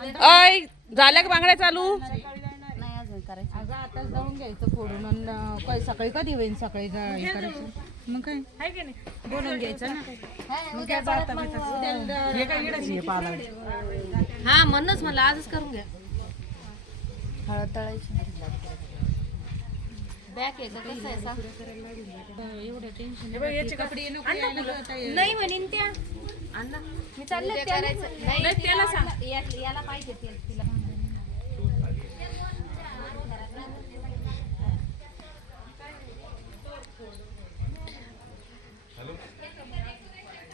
अय झाल्या का बांगड्या चालू? नाही अजून करायचं. अगं आताच जाऊन घ्यायचं फोडून आणि काय सकाळी कधी होईल सकाळी हे करायचं मग काय आहे की नाही बोलून घ्यायचं ना मग काय जाता हे काय इडची पाला हा म्हणूनच मला आजच करून घ्या. हळद तळायची बॅग आहे का कसं आहे सा? एवढं टेन्शन याचे कपडे नाही म्हणीन त्या अण्णा मी चालले नाही त्याला सांग याला पाहिजे तिला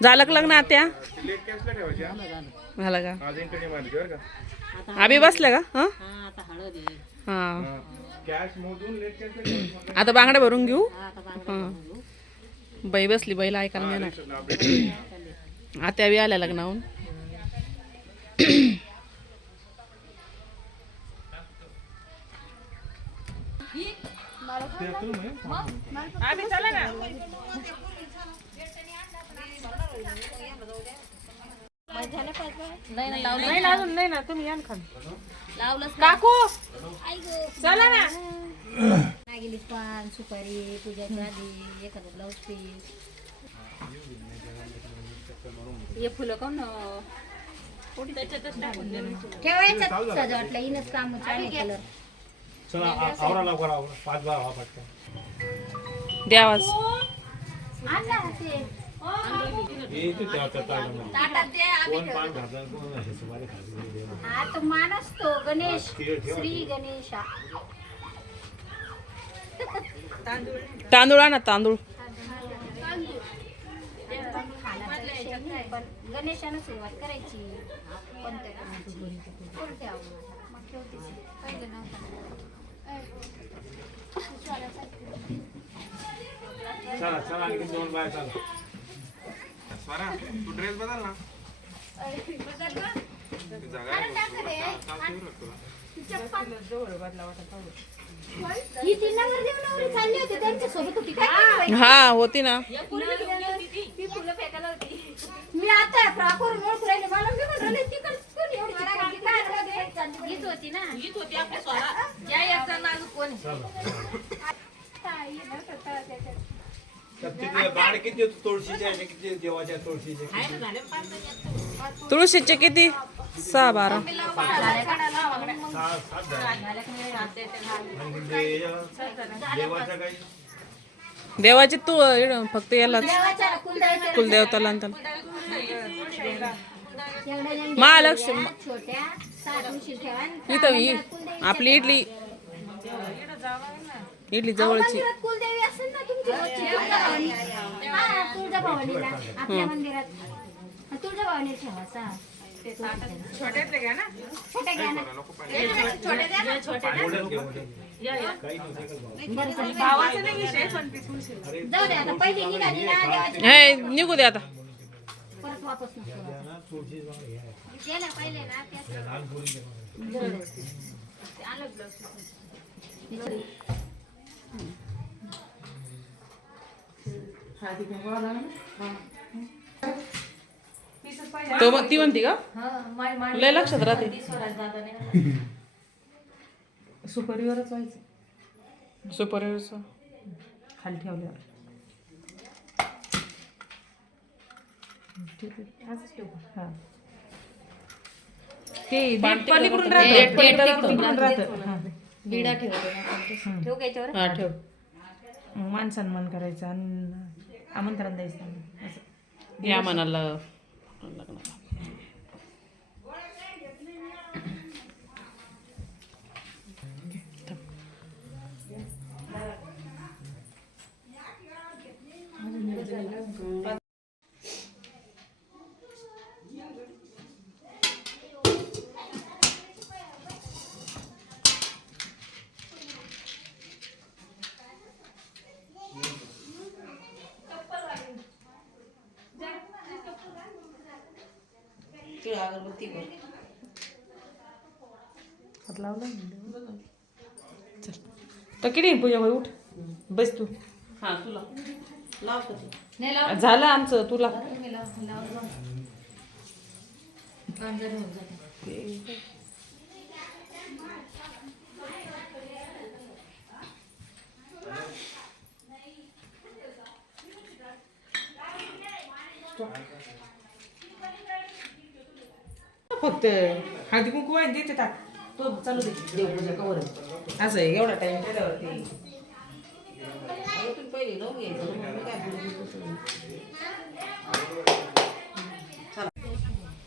झालं का लग्न आत्या? झालं का? आम्ही बसल्या का? हा आता बांगड्या भरून घेऊ. बाई बसली बाईला ऐकायला येणार. आत्या बी आल्या लग्नाहून. आम्ही चला ना नाही ना अजून नाही ना तुम्ही या ना लावलं काकू चला ना गेली पान सुपारी पूजाच्या आधी एखादं ब्लाऊज पीस हे फुलं कोण ठेवायचं सजावटला इनच काम चालू कलर द्यावाच आता मानस तो गणेश श्री गणेशा तांदूळ ना तांदूळ पण गणेशानं सुरुवात करायची कोणत्या मग ठेवतेस पहिले स्वरा तू ड्रेस बदल ना ही ती नवरदेव चालली होती त्यांच्या सोबत होती काय हा होती ना. ती फुलं फेकायला होती. मी आता फ्रॉकवरून ओळखू राहिले मला मी म्हणले ती कोण एवढी चिकटली काय वगैरे गीत होती ना गीत होती आपल्या स्वरा या याचा नाजूक कोण तुळशीचे किती? 6-12. देवाची तू फक्त यालाच कुलदेवताला महालक्ष्मी इथं आपली इडली इडली जवळची कुलदेवी असेल ना तुमची तुळजाभवानीला आपल्या मंदिरात तुळजाभवानी ठेवायचा छोट्यातले घ्या ना छोट्या घ्या ना भावाचं नाही विषय पण ती तुळशी जाऊ दे आता पहिली निघाली ना देवाची हे निघू दे आता. परत वापस नसतो गेला पहिले ना तो ती म्हणती का लय लक्षात राहते. सुपरीवरच व्हायचं सुपरविवरच खाली ठेवल्यावर ते पलीकडून राहतं बिडा ठेवतो ठेवू याच्यावर हा ठेव. मान सन्मान करायचा आणि आमंत्रण द्यायचं असं या म्हणाला लग्नाला. अगरबत्ती तर किती पूजा बाई उठ बस तू. हा तुला झालं आमचं तुला ते फक्त हळदी कुंकू आहे देते टाक तो चालू दे देवपूजा कवर असं आहे एवढा टाइम केल्यावरती पहिले लावून घ्यायचं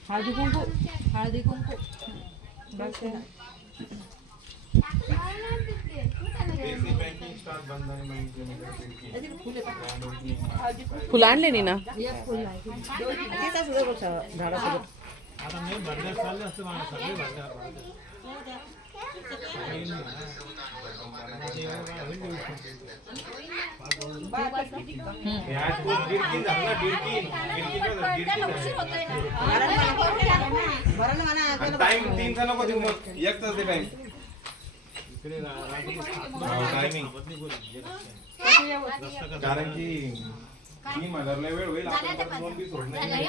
हळदी कुंकू हळदी कुंकू फुलं आणले नाही ना झाडासोबत टाइम 3 चा नको देऊ मग 1 तास दे टाइम टायमिंग कारण की 3000 ला वेळ होईल आपण 2 दिवस होत नाही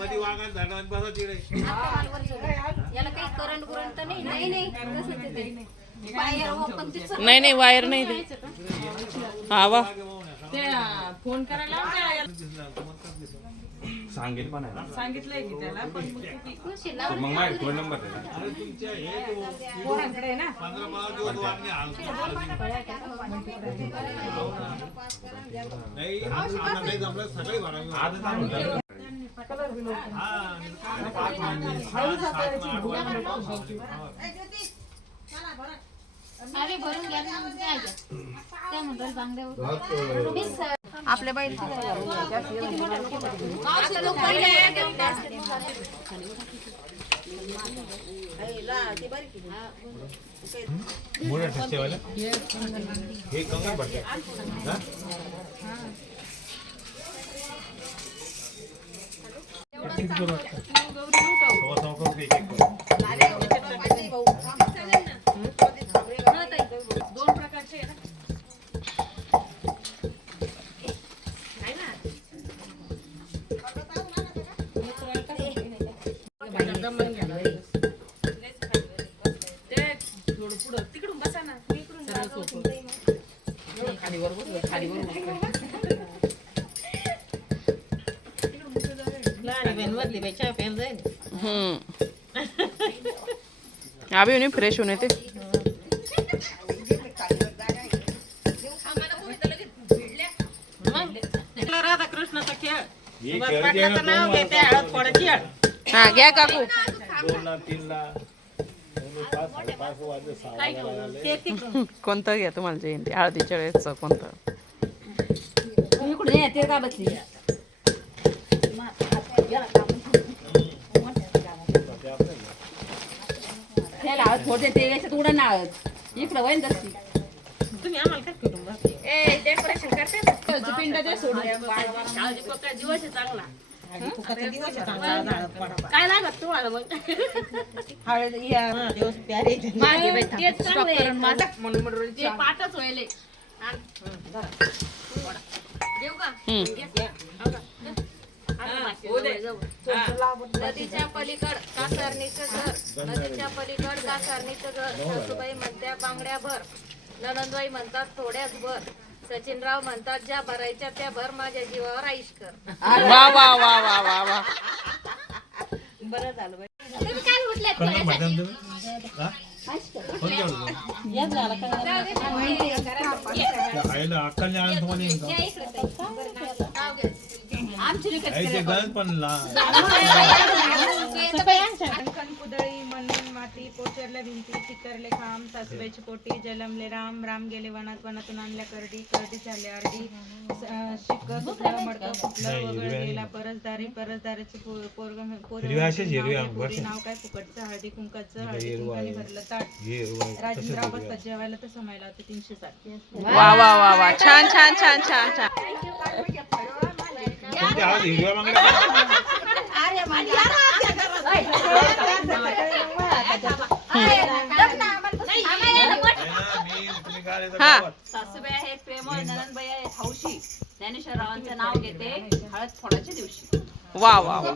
मध्ये वागात झाडात बसा तिकडे याला काही करंट गुरंट तर नाही नाही तसंच आहे ते. बाहेर open ते सगळं नाही नाही वायर नाही ते हा वा फोन करायला सांगेल पण आहे सांगितलंय की त्याला पण मग किती खुशी लावून मग माझा फोन नंबर द्या पोरांकडे आहे ना अरे भरून घ्या ना मग काय काय म्हणतात बांगड्यावर मिस आपल्या बाईला मोठा ठेचे वाला हे कंगन भरते ना दोन प्रकारचे आहे ना थोडं पुढं तिकडून बसा ना खालीवर बसलो खालीवर अभी उन्हें फ्रेश होने थे राधा कृष्णाचा खेळ नाव घेते हळद फोडायची हा घ्या काकू 2 ला 3 ला कोणतं घ्या तुम्हाला जयंती हळदीच्या वेळेस कोणतं इकडे ये ते का बसली त्याला थोडे ते याच्यात उडा ना इकडे वैन दसती तुम्ही आम्हाला काय करून ए डेकोरेशन करते ना पिंड दे सोडून दिवस आहे चांगला काय लागत तुम्हाला मग हळद या दिवस प्यारे तेच चांगले म्हणून ते पाठच व्हायले देऊ का नदीच्या पलीकड कासारणीचं घर नदीच्या पलीकड कासारणीचं घर सासूबाई म्हणत्या बांगड्या भर ननंदबाई म्हणतात थोड्याच भर सचिनराव म्हणतात ज्या भरायच्या त्या भर माझ्या जीवावर आईश कर वा वा वा वा वा वा बरं झालं बाई तुम्ही काय म्हटलं कुदळी म्हणून माती पोचरल्या भिंती चिकरले खांब सासूबाईची पोटी जलमले राम राम गेले वनात वनातून आणल्या करडी करडी झाले अर्धी शिक्क फुटलं मडकं फुटलं वगळ गेला परसदारी परसदारीचं पोरग नाव काय फुकटचं हळदी कुंकाचं हळदी कुंकाने भरलं ताट राजेंद्राव बसतात जेवायला तर समायला होते 360 वा वा वा वा छान छान छान छान छान हा सासूबाई आहेत प्रेमळ ननंदबाई आहेत हौशी ज्ञानेश्वररावांचं नाव घेते हळद फोडाच्या दिवशी वा वा वा.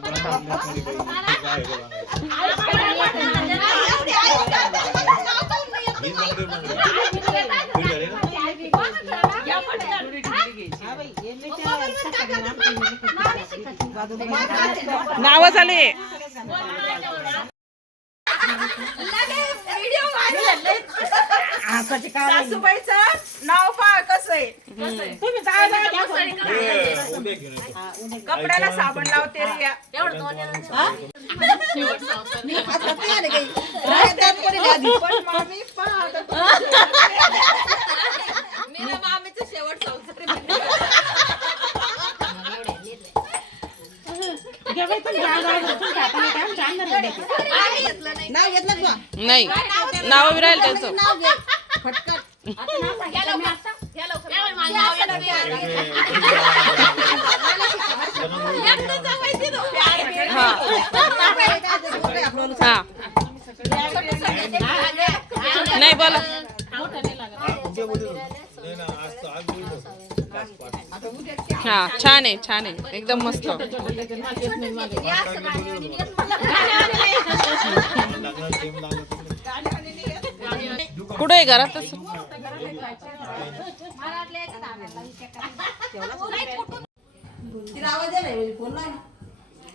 नाव झाले. सासूबाईचं नाव पहा कसं आहे. तुम्ही कपड्याला साबण लावते रिया. पण मामी पहा मामीचं शेवट नाही नाव विरायला त्यांचं. हा नाही बोला. हा छान आहे छान आहे एकदम मस्त. कुठे आहे घरातच.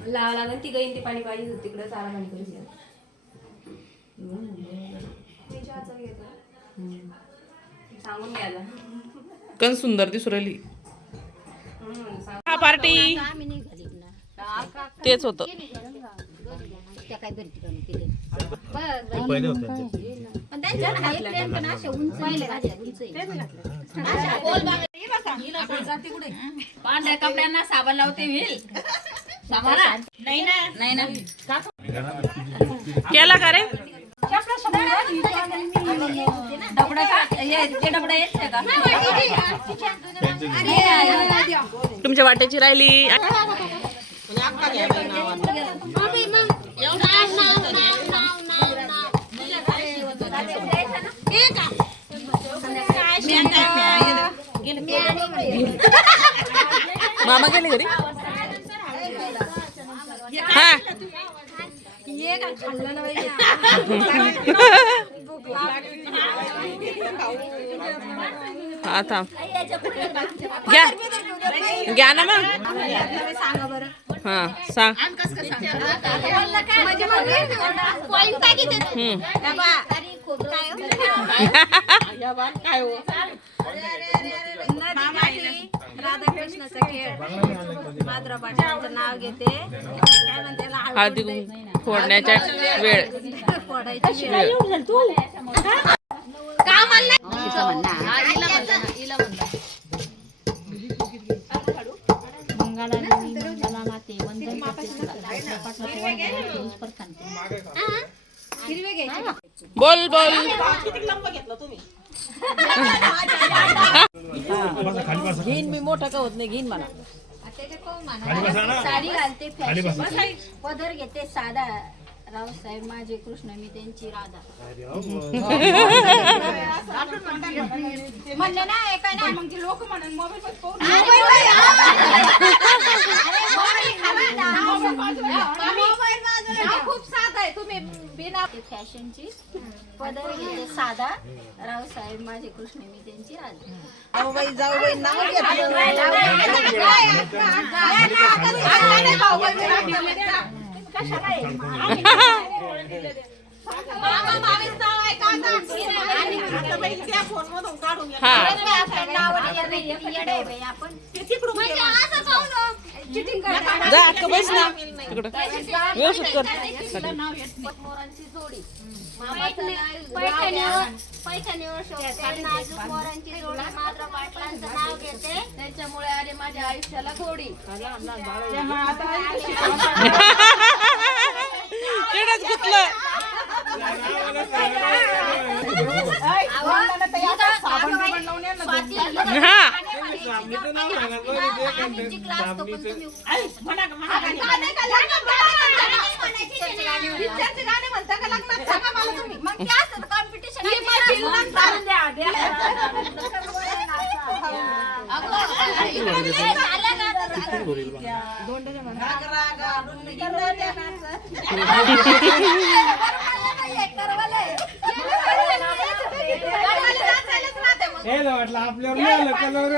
लावा लागेल ती गईन ती पाणी पाहिजे तिकडे चारा पाणी करू. सांगून घ्यायला कन सुंदर दिसू राहिली. हा पार्टी तेच होतं. पांढऱ्या कपड्यांना साबण लावते होईल. नाही ना केला का रे. तुमच्या वाट्याची राहिली. मामा गेले घरी. हा हा थांब घ्या घ्या ना मग. हा सांग. राधाकृष्णाचा खेळ भाद्रपदाचं नाव घेते. काय म्हणते हळदी फोडण्याच्या वेळ. फोडायची वेळ. बोल बोल. घेईन मी मोठा का होत नाही घेईन मला. साडी घालते फॅशन. पदर घेते साधा. रावसाहेब माझे कृष्ण मी त्यांची राधा. म्हणले ना एका ना मग लोक म्हणून मोबाईल खूप साधा आहे. तुम्ही बिना फॅशनची. पदर घेते साधा. रावसाहेब माझे कृष्ण मी त्यांची राधा. जाऊ बाई नाव जा अक्का बस ना तिकडं व्यवस्थित कर. मोरांची जोडी. पैठणीवर शोभते नाजूक मोरांची जोडी. मात्र पाटलांचं नाव घेते त्याच्यामुळे आले माझ्या आयुष्याला गोडी. तेवढंच गुतलं. हा कॉम्पिटिशन वाटलं आपल्यावर नाही आलं कलर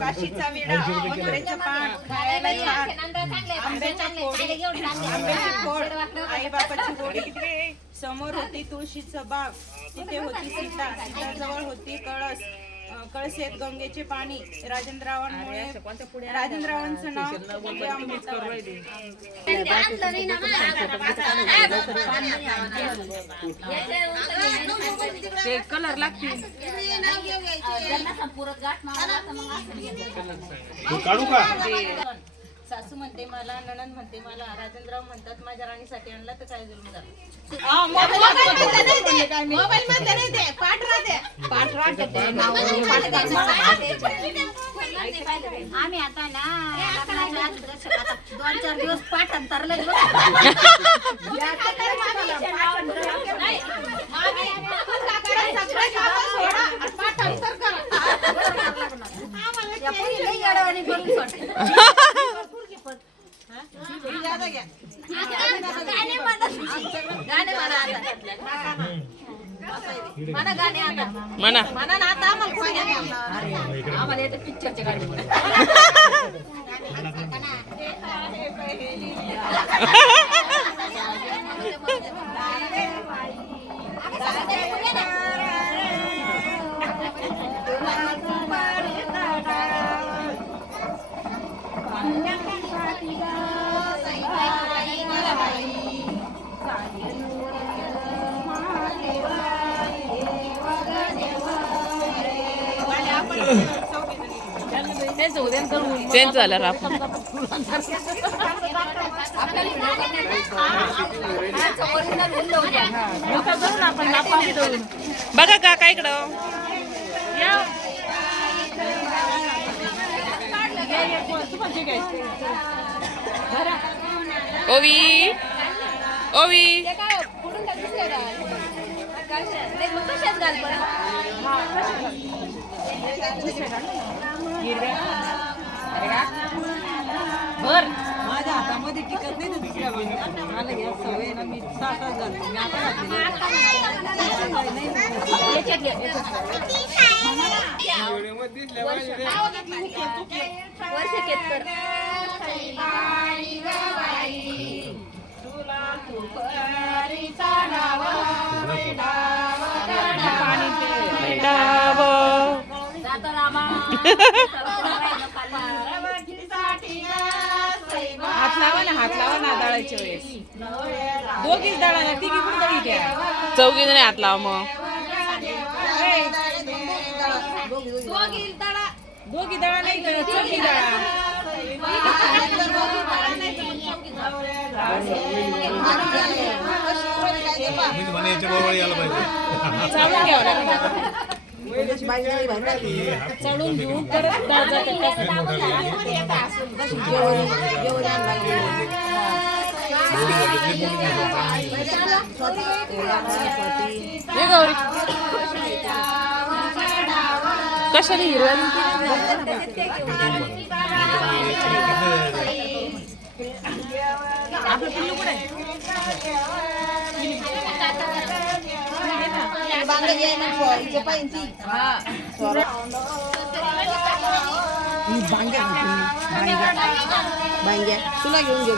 काशीचा विडा, मथुरेचं पान, खायला छान, आंब्याचा फोड, आई बापाची गोडी. समोर होती तुळशीचं बाग, तिथे होती सीता, सीताजवळ होती कळस, कळसेत गंगेचे पाणी. राजेंद्रावांचं नाव तिथे अमृताबाई. कलर लागतील. काढू का? सासू म्हणते मला, नणंद म्हणते मला, राजेंद्रराव म्हणतात माझ्या राणीसाठी आणला तर काय जुलूम झालं. आम्ही आता ना 2-4 दिवस पाठ अंतरले म्हणा आम्हाला येतं पिक्चरच्या गाडी चेंज झालं आपण बघा का काय इकडं ओवी ओवी बर माझ्या हातामध्ये टिकत नाही तर दुसऱ्या मला घ्या सवय ना मी 7 घालतो मी आता हात लावा ना दळायच्या वेळेस दोघीच दळा ना तिघी पण दळी द्या चौघीने नाही हात लावा मग दोघी दळा नाही तर चौघी दळा. याच्या बरोबर यायला पाहिजे. चालून घ्यावं लागेल चढून घेऊन परत कशाने हिरवा आपलं पिल्लू कुठे तुला घेऊन घेऊ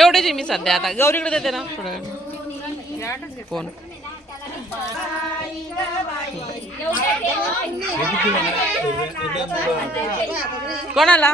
एवढेच आहे मी सध्या आता गौरीकडे देते ना थोडं फोन कोणाला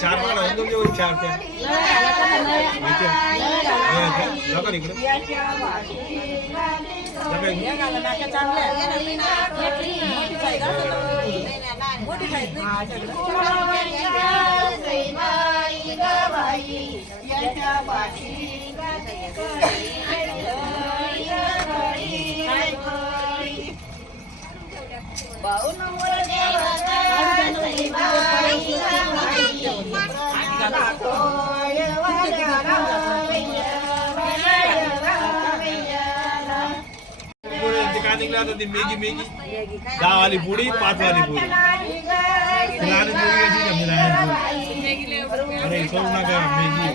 चार माणं आहेत तुमच्यावर, चार त्या इकडे काय निघलं आता ती मेगी मेगी 10 वाली पुडी 5 वाली पुडी लहान पुडी कशी जमली लहान पुडी अरे सोड नका मेगी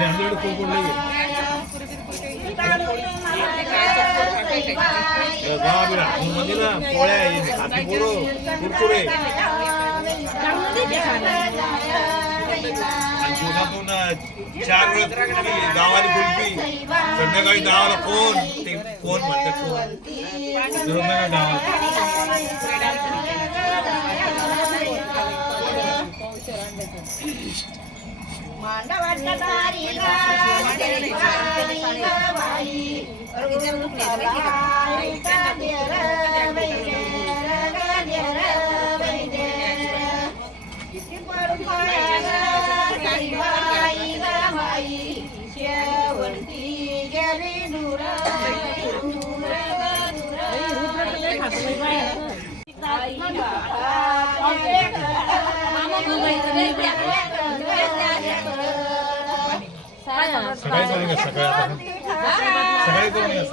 आमच्याकडे खूप पडले मध्ये ना पोळ्या हाती पोळो कुरकुरे आणि दुधातून 4 वेळेस गावाली कुल्फी संध्याकाळी 10 वाला कोण ते कोण म्हणतात कोण संध्याकाळी 10 सकाळी करून घ्या सकाळी करून घ्या सकाळी करून घ्या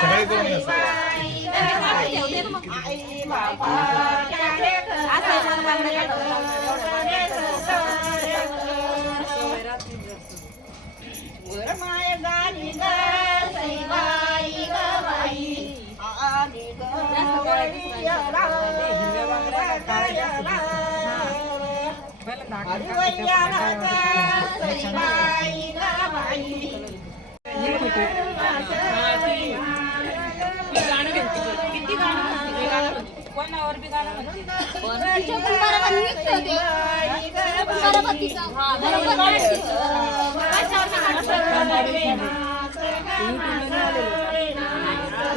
सकाळी करून घ्या किती गाणं कोणावर बी गाणं म्हणते.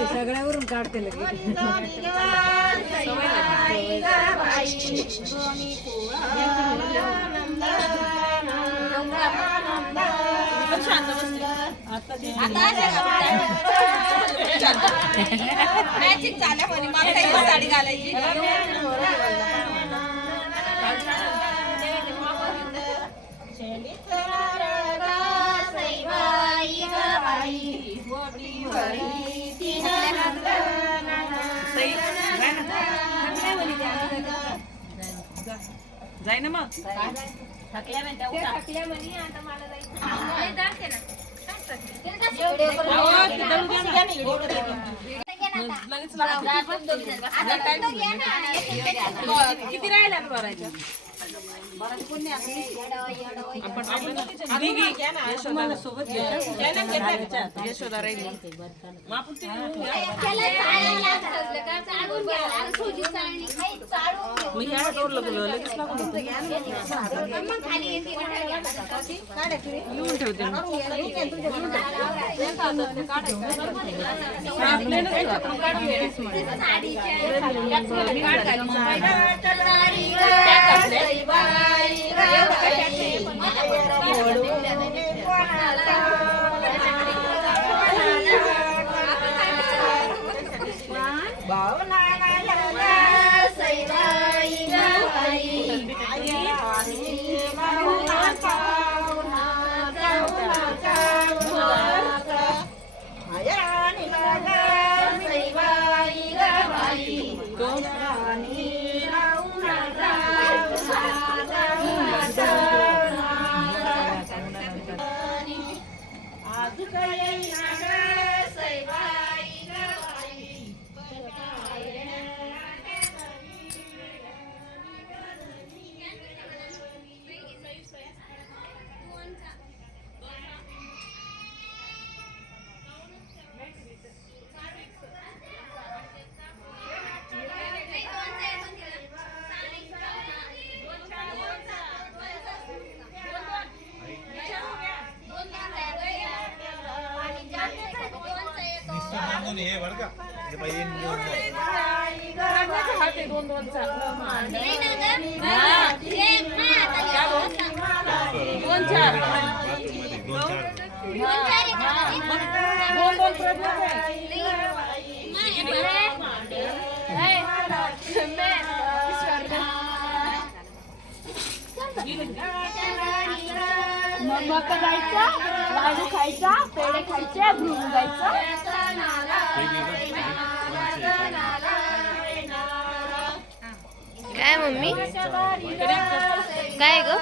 सगळ्यावरून काढते मॅचिंग झाल्या म्हणे मला काही साडी घालायची. जाय ना मग किती राहिल्या भरायच्या? यशोदा राहिली. हे बरं का हे बाई येईन दोन मग जायचं लाडू खायचा पेढे खायचे घेऊन जायचं काय मम्मी काय ग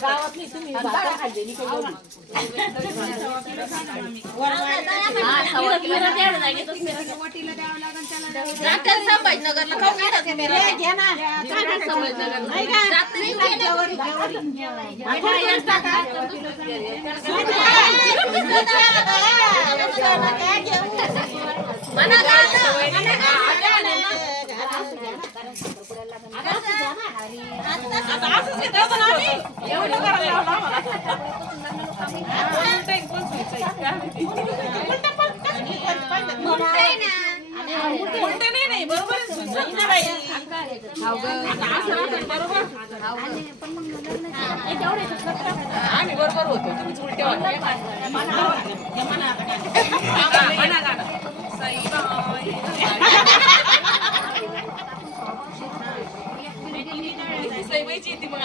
गावातली तुम्ही भाकर खाल्लेली संभाजीनगरला नाही बरोबर आम्ही बरोबर होतो तुम्हीच उलटे सैबाईची येते मग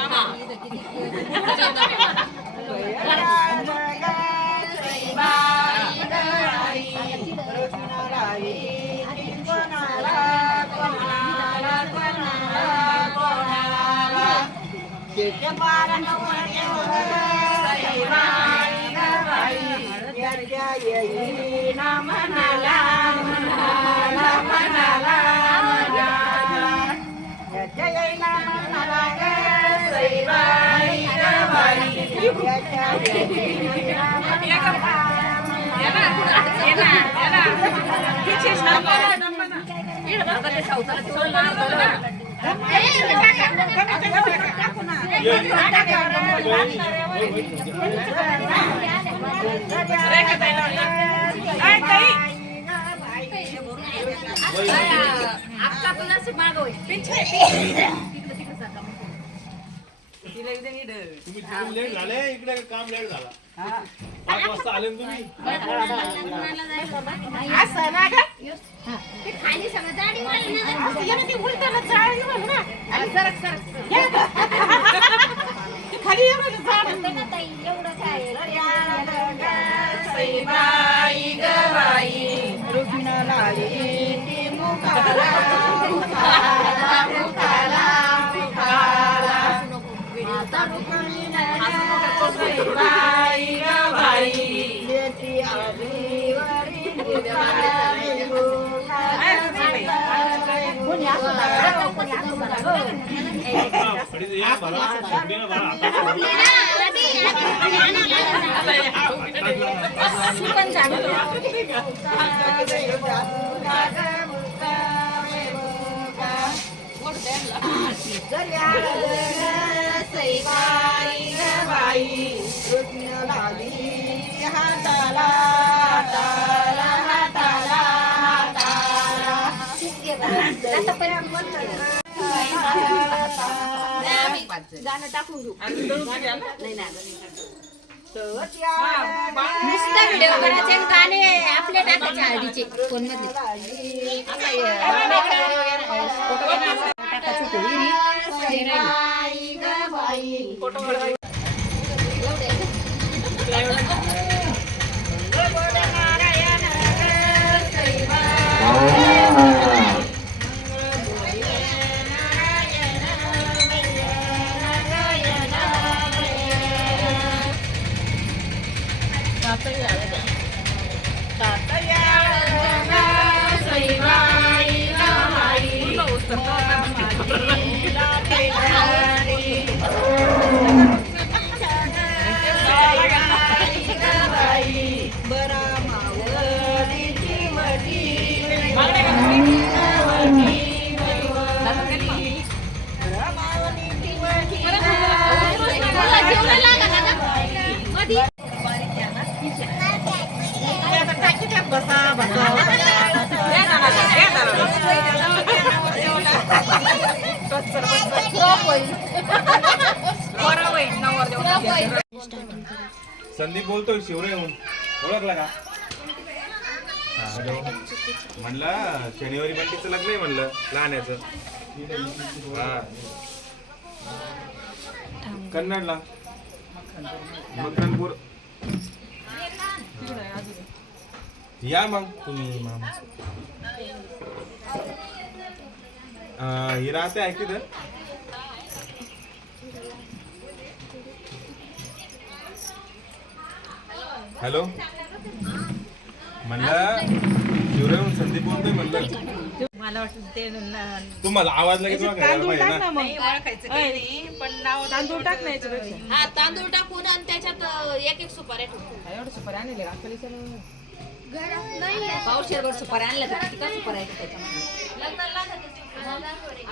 जय तुम्ही तिकडून लेट झाले, इकडे काम लेट झाला. 5 वाजता आले ना तुम्ही. या भरा, शेवटीनं भरा. गाणं टाकून घेऊ नुसतं व्हिडिओ करायचे आणि गाणे आपले टाकायचे हळदीचे फोन मध्ये संदीप बोलतोय शिवराहून. ओळखला का? म्हणलं शनिवारी बंटीचं लग्न आहे म्हणलं लहान्याचं. हा कन्नडला मकरनपूर. या मग तुम्ही मामा. ही राहते आहे तिथं. हॅलो म्हणलं शिवराहून संदीप बोलतोय म्हणलं. मला वाटतं ते तुम्हाला आवाज लगेच ओळखायला तांदूळ पाहिजे टाक ना. ना मग. ओळखायचं काही नाही, पण नाव तांदूळ टाक ना याच्यापेक्षा. हा तांदूळ टाकून आणि त्याच्यात एक एक सुपाऱ्या ठेवून एवढं सुपारी आणले राखली पावशेरभर सुपारी आणल्या तर किती का सुपारी आहे त्याच्यामध्ये लग्नाला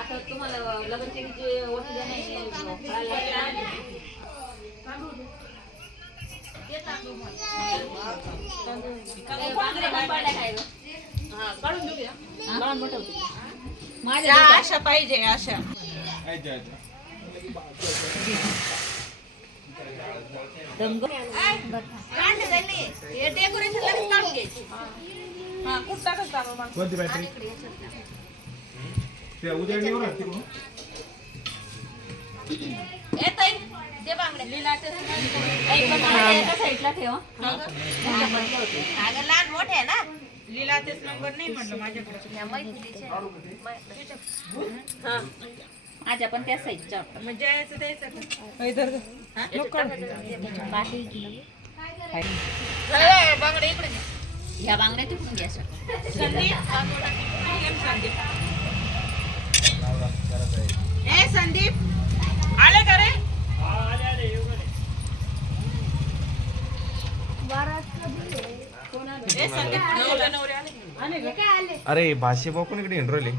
आता तुम्हाला लग्नाचे जे वस्तू काढून देऊया. माझ्या आशा पाहिजे आशा. अच्छा, अच्छा. डेकोरेशन लगेच काढून घ्यायची. हा कुठं टाकत तांदूळ मग. कोणती बॅटरी? ते उजळणीवर आहे तिकडून. येतोय ते बांगड्या एका साईडला ठेवा लहान मोठे आहे ना. लीला तेच नंबर नाही म्हटलं माझ्याकडे. आज आपण त्या साईडच्या मग जायचं द्यायचं का? इधर बांगडे इकडे ह्या बांगड्या तिकडून घ्या ए संदीप आले का रे? अरे भाषे भाऊ कोणीकडे इंट्रोले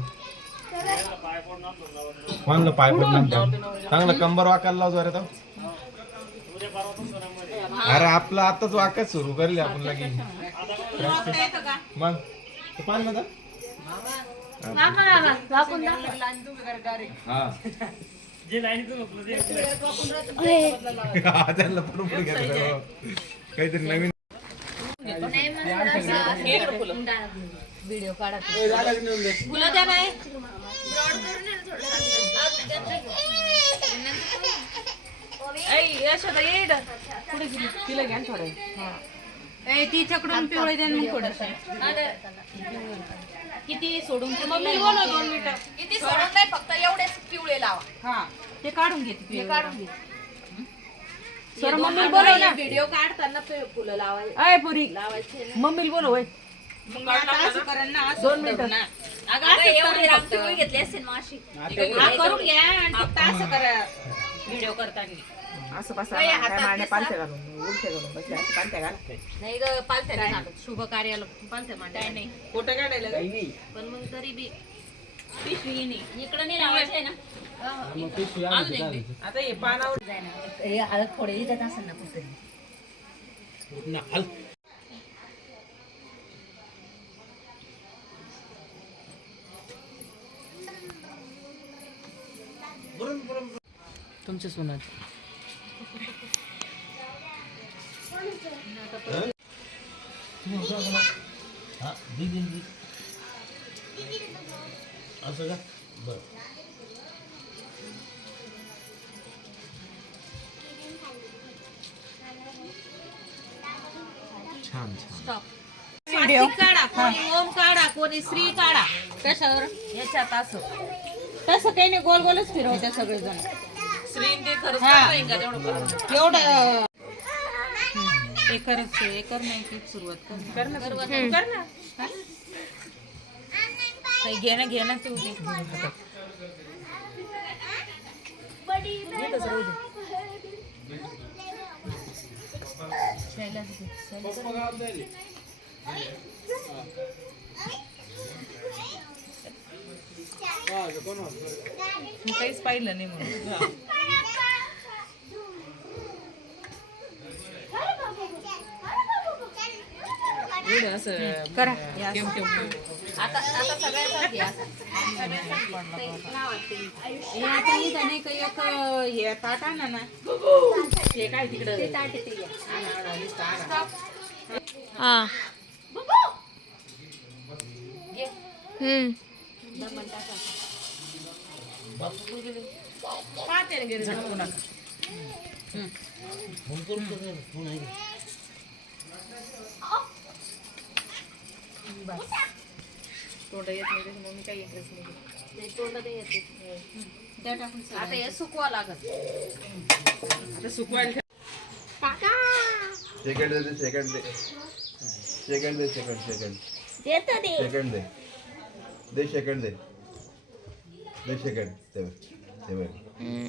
कोणलं पाय पडलं चांगलं कंबर वाकायला लावतो अरे तो अरे आपलं आताच वाकच सुरू करले आपण लगे मग पान ना हा त्यांना पडून पडून घ्यायचं काहीतरी नवीन व्हिडिओ काढा फुलं द्या नाही तिला घ्या थोडं तिच्याकडून पिवळे द्या मग थोडंसं. किती सोडून मम्मी बोला 2 मिनिटं. किती सोडून नाही फक्त एवढेच पिवळे लावा हा ते काढून घेते पिवळे. काढून घे सर मम्मी बोलव ना. व्हिडिओ काढताना फुलं लावायचे अय पुरी लावायचे मम्मीला बोलव होय. मग आता असं करेन ना 2 मिनिटं ना. अगं एवढे पिवळे घेतले असतील माशी करून घ्या आणि फक्त असं करा व्हिडिओ करताना. असं बसा काय मारणे पालथ्या घालून उलटे घालून बसले असं पालथ्या घाल नाही ग पालथ्या नाही घालत शुभ कार्याला पालथ्या मांडाय नाही फोटो काढायला का? पण मग तरी बी पिशवी नाही. इकडं नाही लावायचं आहे ना आता हे पानावर थोडे इथं असेल ना कुठे तुमच्या सुनात असं का बरं छान छान व्हिडिओ काढा कोणी ओम काढा कोणी श्री काढा कशावर याच्यात असं तसं काही नाही गोल गोलच फिरवते सगळेजण. एवढं एकरच एकर नाही की सुरुवात कर ना. काही घेणं तू घे. मी काहीच पाहिलं नाही म्हणून एवढं असं करा. आता सगळ्याचा घ्या हे आता इथं नाही का एक हे ताट आणा ना. हे काय तिकडं ते ताट ते घ्या. हा पातेलं घे रे. झटकू नका तोंड येत नाही त्याच्यामुळे मी काही इंटरेस्ट नाही घेत. ते तोंड ते येते. द्या टाकून सगळं. आता हे सुकवा लागत आता सुकवायला सेकंड दे सेकंड दे सेकंड दे सेकंड देतो दे सेकंड दे सेकंड दे सेकंड ते